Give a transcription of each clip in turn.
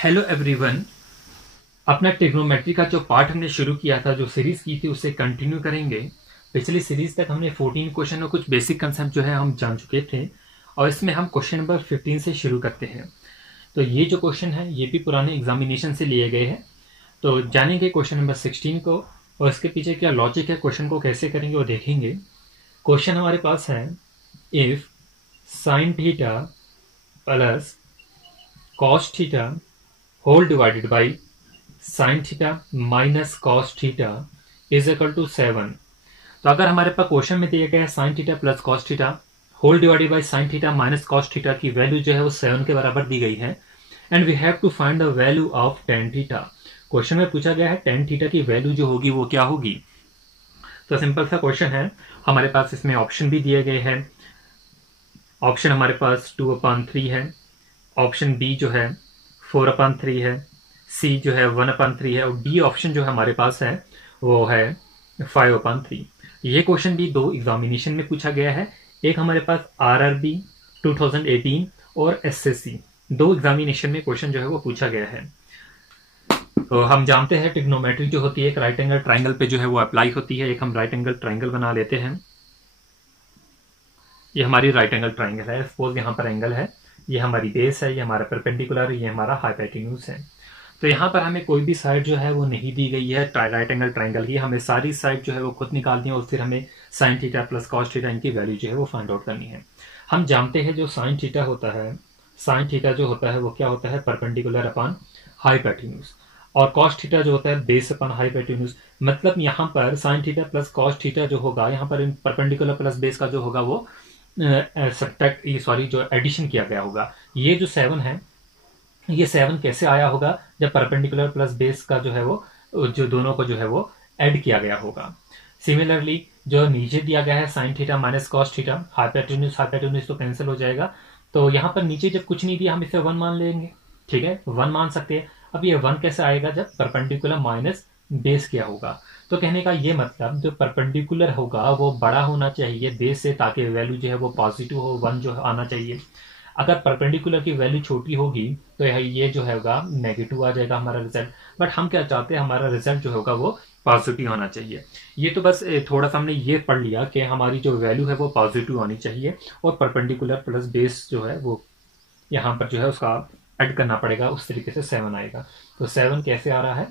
Hello everyone. अपना trigonometry का जो पार्ट हमने शुरू किया था, जो सीरीज की थी, उससे कंटिन्यू करेंगे। पिछली सीरीज तक हमने 14 क्वेश्चन और कुछ बेसिक कंसेप्ट जो है हम जान चुके थे, और इसमें हम क्वेश्चन नंबर 15 से शुरू करते हैं। तो ये जो क्वेश्चन है ये भी पुराने एग्जामिनेशन से लिए गए हैं। तो जानेंगे क्वेश्चन नंबर 16 को, और इसके पीछे क्या लॉजिक है, क्वेश्चन को कैसे करेंगे वो देखेंगे। क्वेश्चन हमारे पास है, if sine theta plus cos theta whole divided by sine theta minus cos theta is equal to 7। तो अगर हमारे पास क्वेश्चन में दिया गया है sine theta plus cos theta whole divided by sine theta minus cos theta की value जो है वो 7 के बराबर दी गई है, and we have to find the value of tan theta. Question में पूछा गया है टेन थीटा की वैल्यू जो होगी वो क्या होगी। तो सिंपल सा क्वेश्चन है, हमारे पास इसमें ऑप्शन भी दिए गए हैं। ऑप्शन हमारे पास 2/3 है, ऑप्शन बी जो है 4/3 है, सी जो है 1/3 है, और डी ऑप्शन जो है हमारे पास है वो है 5/3। ये क्वेश्चन भी दो एग्जामिनेशन में पूछा गया है। एक हमारे पास आरआरबी 2018 और एसएससी, दो एग्जामिनेशन में क्वेश्चन जो है वो पूछा गया है। तो हम जानते हैं ट्रिग्नोमेट्री जो होती है एक राइट एंगल ट्राइंगल पे जो है वो अप्लाई होती है। एक हम राइट एंगल ट्राइंगल बना लेते हैं। ये हमारी राइट एंगल ट्राइंगल है। सपोज यहाँ पर एंगल है, ये हमारी बेस है, ये हमारा परपेंडिकुलर, ये हमारा हाइपोटेन्यूज है। तो यहाँ पर हमें कोई भी साइड जो है वो नहीं दी गई है राइट एंगल ट्राइंगल की। हमें सारी साइड जो है वो खुद निकालनी है, और फिर हमें sign theta plus cos theta इनकी वैल्यू जो है वो फाइंड आउट करनी है। हम जानते हैं जो साइन थीटा होता है, साइन थीटा जो होता है वो क्या होता है, परपेंडिकुलर अपॉन हाइपोटेन्यूज, और कॉस थीटा जो होता है बेस अपॉन हाइपोटेन्यूज। मतलब यहाँ पर sign theta plus cos theta जो होगा, यहाँ पर परपेंडिकुलर प्लस बेस का जो होगा वो सब्ट्रैक्ट सॉरी जो एडिशन किया गया होगा। ये जो 7 है, ये 7 कैसे आया होगा, जब परपेंडिकुलर प्लस बेस का जो है वो जो दोनों को जो है वो ऐड किया गया होगा। सिमिलरली जो नीचे दिया गया है sine theta minus cos theta, hypotenuse hypotenuse तो कैंसिल हो जाएगा। तो यहाँ पर नीचे जब कुछ नहीं दिया हम इसे 1 मान लेंगे, ठीक है, 1 मान सकते हैं। अब ये 1 कैसे आएगा, जब परपेंडिकुलर माइनस बेस किया होगा। तो कहने का ये मतलब जो परपेंडिकुलर होगा वो बड़ा होना चाहिए बेस से, ताकि वैल्यू जो है वो पॉजिटिव हो, 1 जो आना चाहिए। अगर परपेंडिकुलर की वैल्यू छोटी होगी तो ये जो होगा नेगेटिव आ जाएगा हमारा रिजल्ट। बट हम क्या चाहते हैं, हमारा रिजल्ट जो होगा वो पॉजिटिव होना चाहिए। ये तो बस थोड़ा सा हमने ये पढ़ लिया कि हमारी जो वैल्यू है वो पॉजिटिव होनी चाहिए, और परपेंडिकुलर प्लस बेस जो है वो यहाँ पर जो है उसका ऐड करना पड़ेगा, उस तरीके से 7 आएगा। तो 7 कैसे आ रहा है,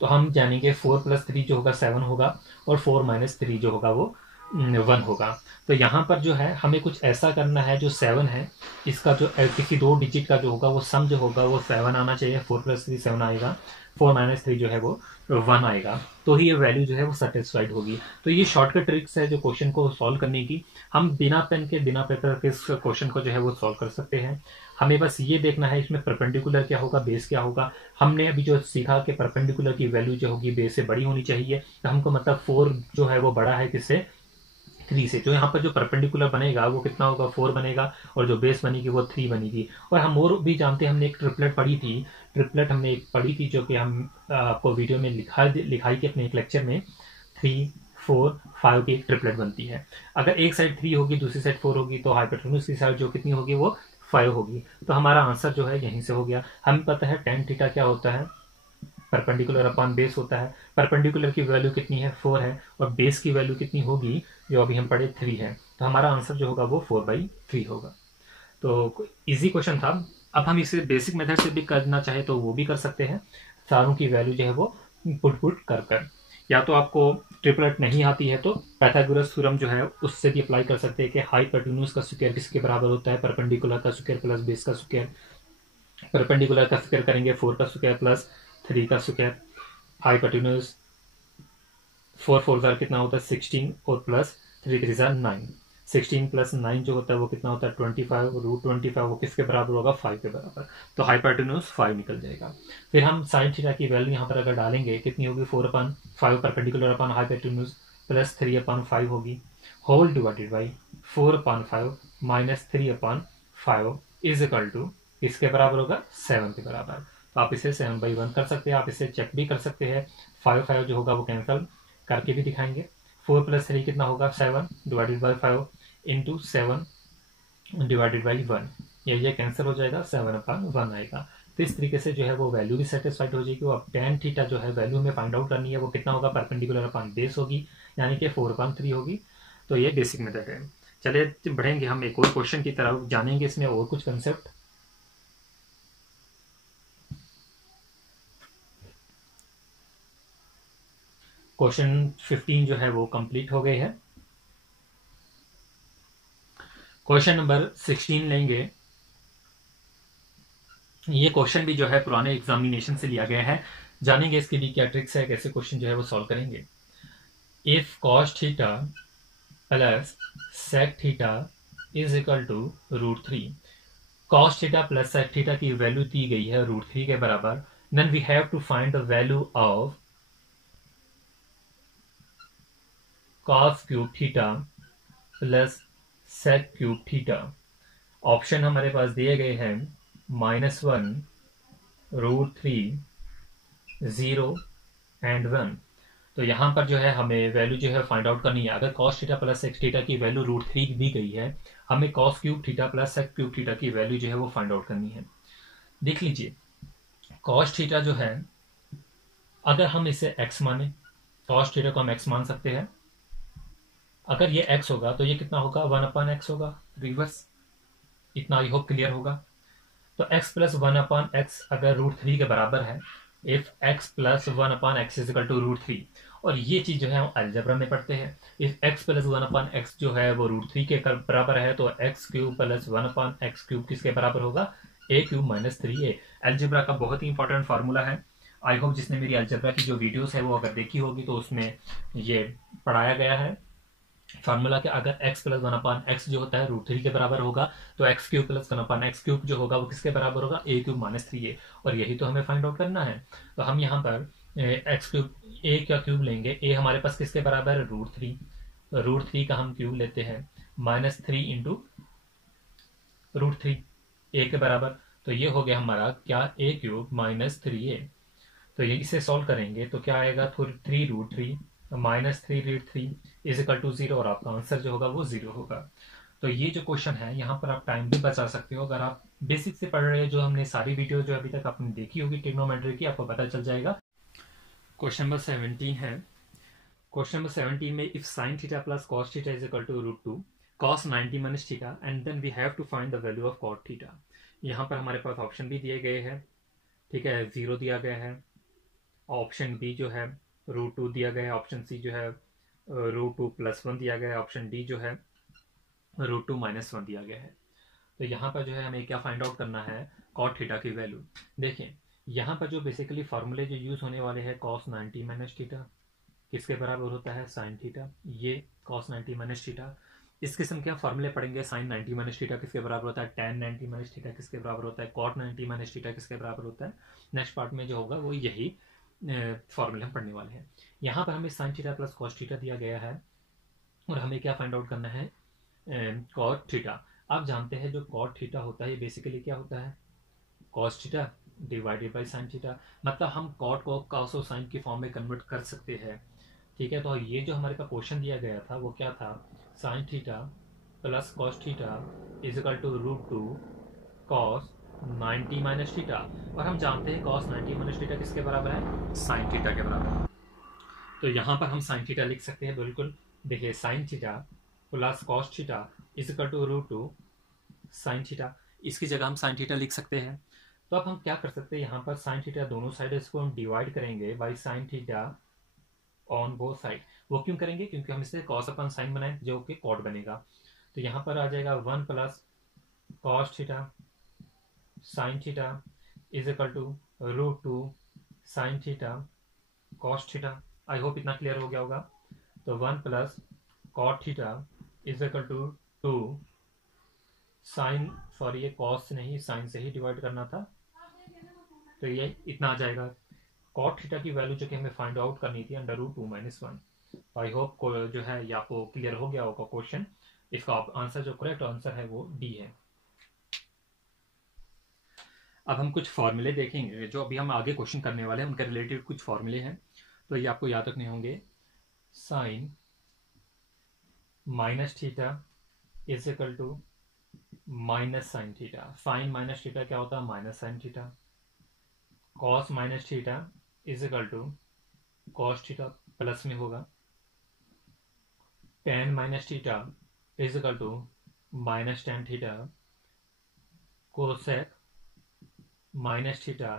तो हम जानेंगे 4+3 जो होगा 7 होगा, और 4-3 जो होगा वो 1 होगा। तो यहाँ पर जो है हमें कुछ ऐसा करना है, जो 7 है इसका जो किसी दो डिजिट का जो होगा वो सम जो होगा वो 7 आना चाहिए। 4+3 7 आएगा, 4-3 जो है वो 1 आएगा, तो ही ये वैल्यू जो है वो सेटिस्फाइड होगी। तो ये शॉर्टकट ट्रिक्स है जो क्वेश्चन को सॉल्व करने की। हम बिना पेन के बिना पेपर के इस क्वेश्चन को जो है वो सॉल्व कर सकते हैं। हमें बस ये देखना है इसमें परपेंडिकुलर क्या होगा, बेस क्या होगा। हमने अभी जो सीखा कि परपेंडिकुलर की वैल्यू जो होगी बेस से बड़ी होनी चाहिए, तो हमको मतलब 4 जो है वो बड़ा है किससे, 3 से। जो यहाँ पर जो परपेंडिकुलर बनेगा वो कितना होगा, 4 बनेगा, और जो बेस बनेगी वो 3 बनेगी। और हम और भी जानते हैं, हमने एक ट्रिपलेट पढ़ी थी, ट्रिपलेट हमने एक पढ़ी थी, जो कि हम आपको वीडियो में लिखाई थी अपने एक लेक्चर में। 3, 4, 5 की एक ट्रिपलेट बनती है। अगर एक साइड 3 होगी, दूसरी साइड 4 होगी, तो हाइपोटेन्यूज की साइड जो कितनी होगी वो 5 होगी। तो हमारा आंसर जो है यहीं से हो गया। हमें पता है टेन थीटा क्या होता है, परपेंडिकुलर अपॉन बेस होता है। परपेंडिकुलर की वैल्यू कितनी है, 4 है, और बेस की वैल्यू कितनी होगी, जो अभी हम पढ़े 3 है। तो हमारा आंसर जो होगा वो 4/3 होगा। तो इजी क्वेश्चन था। अब हम इसे बेसिक मेथड से भी करना चाहे तो वो भी कर सकते हैं, सारों की वैल्यू जो है वो पुट कर। या तो आपको ट्रिपलेट नहीं आती है तो पाइथागोरस थ्योरम जो है उससे भी अप्लाई कर सकते हैं कि हाइपोटेन्यूज का स्क्वायर किसके बराबर होता है, परपेंडिकुलर का स्क्वायर प्लस बेस का स्क्वायर। परपेंडिकुलर का स्क्वायर करेंगे 4 का स्क्वायर प्लस 3 का स्क्वायर। हाइपोटेन्यूज 4 4 जार कितना होता है 16, और प्लस 3 3 जार 9। 16 प्लस 9 जो होता है वो कितना होता है 25, √25 वो किसके बराबर होगा, 5 के बराबर। तो हाइपोटेन्यूज 5 निकल जाएगा। फिर हम साइन थीटा की वैल्यू यहाँ पर अगर डालेंगे कितनी होगी, 4/5 परपेंडिकुलर अपॉन हाइपोटेन्यूज प्लस 3/5 होगी, whole divided by 4/5 minus 3/5 is equal to इसके बराबर होगा 7 के बराबर। तो आप इसे 7/1 कर सकते हैं। आप इसे चेक भी कर सकते हैं, 5 जो होगा वो कैंसिल करके भी दिखाएंगे। 4+3 कितना होगा, 7 divided by 5 into 7 divided by 1, ये कैंसिल हो जाएगा, 7/1 आएगा। तो इस तरीके से जो है वो वैल्यू भी सेटिस्फाइड हो जाएगी। अब टेन थीटा जो है वैल्यू हमें फाइंड आउट करनी है, वो कितना होगा, परपेंडिकुलर अपॉन बेस होगी, यानी कि 4/3 होगी। तो ये बेसिक मेथड है। चलिए बढ़ेंगे हम एक और क्वेश्चन की तरफ, जानेंगे इसमें और कुछ कंसेप्ट। क्वेश्चन 15 जो है वो कंप्लीट हो गए हैं। क्वेश्चन नंबर 16 लेंगे। ये क्वेश्चन भी जो है पुराने एग्जामिनेशन से लिया गया है, जानेंगे इसके लिए क्या ट्रिक्स है, कैसे क्वेश्चन जो है वो सॉल्व करेंगे। If cos theta plus sec theta is equal to √3, cos theta plus sec theta की वैल्यू दी गई है √3 के बराबर, then we have to find the value of cos cube theta plus sec cube theta. Option हमारे पास दिए गए हैं -1, √3, 0 एंड 1। तो यहाँ पर जो है हमें वैल्यू जो है फाइंड आउट करनी है। अगर cos theta plus sec theta की वैल्यू √3 दी गई है, हमें cos cube theta plus sec cube theta की वैल्यू जो है वो फाइंड आउट करनी है। देख लीजिए, कॉस थीटा जो है, अगर हम इसे x माने, कॉस थीटा को हम x मान सकते हैं। अगर ये x होगा तो ये कितना होगा, 1/x होगा, रिवर्स। इतना आई होप क्लियर होगा। तो x प्लस 1/x अगर √3 के बराबर है, if x plus 1/x is equal to √3, और ये चीज जो है हम अलजेब्रा में पढ़ते हैं, इफ x प्लस 1/x जो है वो √3 के बराबर है, तो x cube plus 1/x cube किसके बराबर होगा, a³ - 3a। अलजेब्रा का बहुत ही इंपॉर्टेंट फार्मूला है। आई होप जिसने मेरी अलजेब्रा की जो वीडियोस है वो अगर देखी होगी तो उसमें ये पढ़ाया गया है फार्मूला के। अगर x प्लस 1/x जो होता है √3 के बराबर होगा, तो x cube plus 1/x cube जो होगा वो किसके बराबर होगा, a³ - 3a। और यही तो हमें फाइंड आउट करना है। तो हम यहाँ पर x क्यूब, a का क्यूब लेंगे, a हमारे पास किसके बराबर है, √3। √3 का हम क्यूब लेते हैं, -3 इंटू √3, a के बराबर। तो ये हो गया हमारा क्या, a³ - 3a। तो ये इसे सॉल्व करेंगे तो क्या आएगा, 3√3 -3√3 इज इक्वल टू 0, और आपका आंसर जो होगा वो 0 होगा। तो ये जो क्वेश्चन है, यहाँ पर आप टाइम भी बचा सकते हो। अगर आप बेसिक से पढ़ रहे हो, जो हमने सारी वीडियो जो अभी तक आपने देखी होगी ट्रिग्नोमेट्री की, आपको पता चल जाएगा। क्वेश्चन नंबर 17 है। क्वेश्चन नंबर 17 में if sine theta plus cos theta is equal to √2 cos 90 - theta and then we have to find the value of cot theta. यहाँ पर हमारे पास ऑप्शन भी दिए गए हैं, ठीक है, 0 दिया गया है, ऑप्शन बी जो है √2 दिया गया है, ऑप्शन सी जो है √2 + 1 दिया गया है, ऑप्शन डी जो है √2 - 1 दिया गया है। तो यहाँ पर जो है हमें क्या फाइंड आउट करना है, कॉट थीटा की वैल्यू। देखिए यहाँ पर जो बेसिकली फार्मूले जो यूज होने वाले हैं, cos 90 - थीटा किसके बराबर होता है, साइन थीटा। ये cos 90 - थीटा। इस किस्म के हम फार्मूले पढ़ेंगे, साइन 90 - थीटा किसके बराबर होता है, tan 90 - थीटा किसके बराबर होता है, cot 90 - थीटा किसके बराबर होता है। नेक्स्ट पार्ट में जो होगा वो यही फॉर्मूले हम पढ़ने वाले हैं। यहाँ पर हमें sign theta plus cos theta दिया गया है, और हमें क्या फाइंड आउट करना है, कॉट थीटा। आप जानते हैं जो कॉट थीटा होता है ये बेसिकली क्या होता है, cos theta divided by sine theta. मतलब हम कॉट को कॉस और साइन की फॉर्म में कन्वर्ट कर सकते हैं, ठीक है। तो ये जो हमारे पास क्वेश्चन दिया गया था वो क्या था, sine theta plus cos theta is equal to √2 cos 90 - theta. और हम जानते हैं cos 90 - थीटा किसके बराबर है, साइन थीटा के बराबर। तो यहाँ पर हम साइन थीटा लिख सकते हैं, बिल्कुल। देखिए sine theta plus cos theta is equal to √2 sine theta, इसकी जगह हम साइन थीटा लिख सकते हैं। तो अब हम क्या कर सकते हैं, यहाँ पर साइन थीटा दोनों साइड इसको हम डिवाइड करेंगे by sine theta on both side. वो क्यों करेंगे, क्योंकि हम इसे कॉस अपन साइन बनाए जो कि कॉट बनेगा। तो यहाँ पर आ जाएगा 1 plus cos theta sine theta is equal to √2 sine theta cos theta. I hope इतना क्लियर हो गया होगा। तो 1 plus cot theta is equal to 2 sine, sorry ये कॉस नहीं साइन से ही डिवाइड करना था, तो ये इतना आ जाएगा। कॉट थीटा की वैल्यू जो कि हमें फाइंड आउट करनी थी √2 - 1। आई होप को जो है ये आपको क्लियर हो गया होगा क्वेश्चन। इसका आंसर जो करेक्ट आंसर है वो डी है। अब हम कुछ फॉर्मूले देखेंगे, जो अभी हम आगे क्वेश्चन करने वाले हैं उनके रिलेटेड कुछ फॉर्मूले हैं, तो ये आपको याद रखने होंगे। Sine minus theta is equal to minus sine theta. Sine minus theta क्या होता है, minus sine theta. Cos minus theta is equal to cos theta plus में होगा, tan minus theta is equal to minus tan theta, cosec minus theta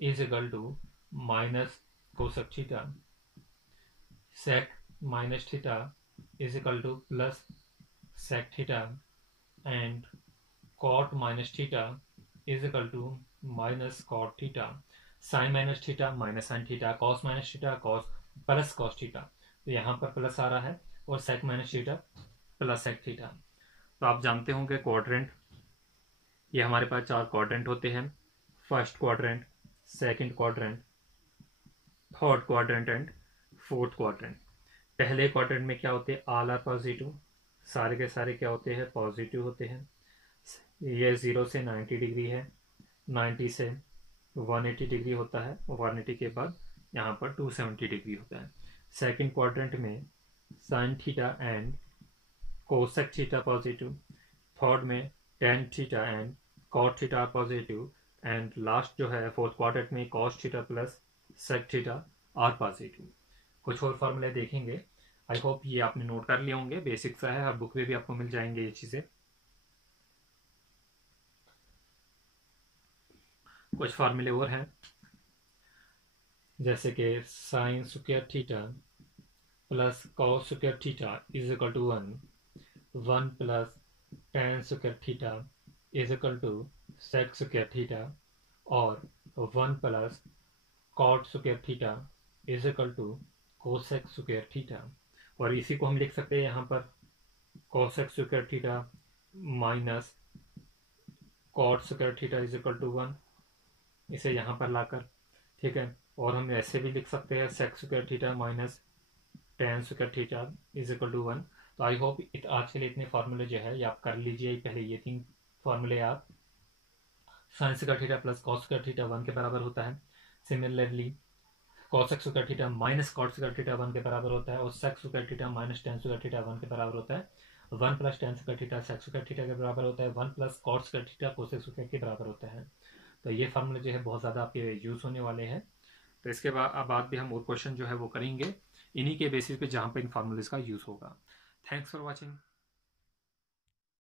is equal to minus cosec theta, sec minus theta is equal to plus sec theta, and cot minus theta is equal to minus cot theta, sine minus theta minus sine theta, cos minus theta cos plus cos theta. तो यहाँ पर plus आ रहा है और sec minus theta plus sec theta. तो आप जानते होंगे क्वाड्रेंट, ये हमारे पास चार क्वाड्रेंट होते हैं, first quadrant, second quadrant, third quadrant and fourth quadrant. पहले क्वाड्रेंट में क्या होते हैं, ऑल आर पॉजिटिव, सारे के सारे क्या होते हैं, पॉजिटिव होते हैं। ये 0 से 90 डिग्री है, 90 से 180 डिग्री होता है, 180 के बाद यहाँ पर 270 डिग्री होता है। सेकंड क्वाड्रेंट में sine theta and cosec theta positive, third में tan theta and cot theta positive, and last जो है फोर्थ क्वाड्रेंट में cos theta plus sec theta are positive. कुछ और फॉर्मूले देखेंगे, आई होप ये आपने नोट कर लिए होंगे, बेसिक सा है, हर बुक में भी आपको मिल जाएंगे ये चीजें। कुछ फार्मूले और हैं, जैसे कि sine square theta plus cos square theta is equal to 1, 1 plus tan square theta is equal to sec square theta, और 1 plus cot square theta is equal to cosec square theta. और इसी को हम लिख सकते हैं यहाँ पर cosec square theta minus cot square theta is equal to 1, इसे यहाँ पर लाकर, ठीक है। और हम ऐसे भी लिख सकते हैं sec square theta minus tan square theta is equal to 1। तो आई होप आज के लिए इतने फार्मूले जो है ये आप कर लीजिए। पहले ये 3 फार्मूले आप, sine square theta plus cos square theta 1 के बराबर होता है, similarly cosec square theta minus cot square theta 1 के बराबर होता है, और sec square theta minus tan square theta 1 के बराबर होता है। 1 plus tan square theta sec square theta के बराबर होता है, 1 plus cot square theta cosec square के बराबर होता है। तो ये फार्मूले जो है बहुत ज़्यादा आपके यूज़ होने वाले हैं। तो इसके बाद भी हम और क्वेश्चन जो है वो करेंगे इन्हीं के बेसिस पे जहाँ पे इन फार्मूलेज का यूज़ होगा। Thanks for watching.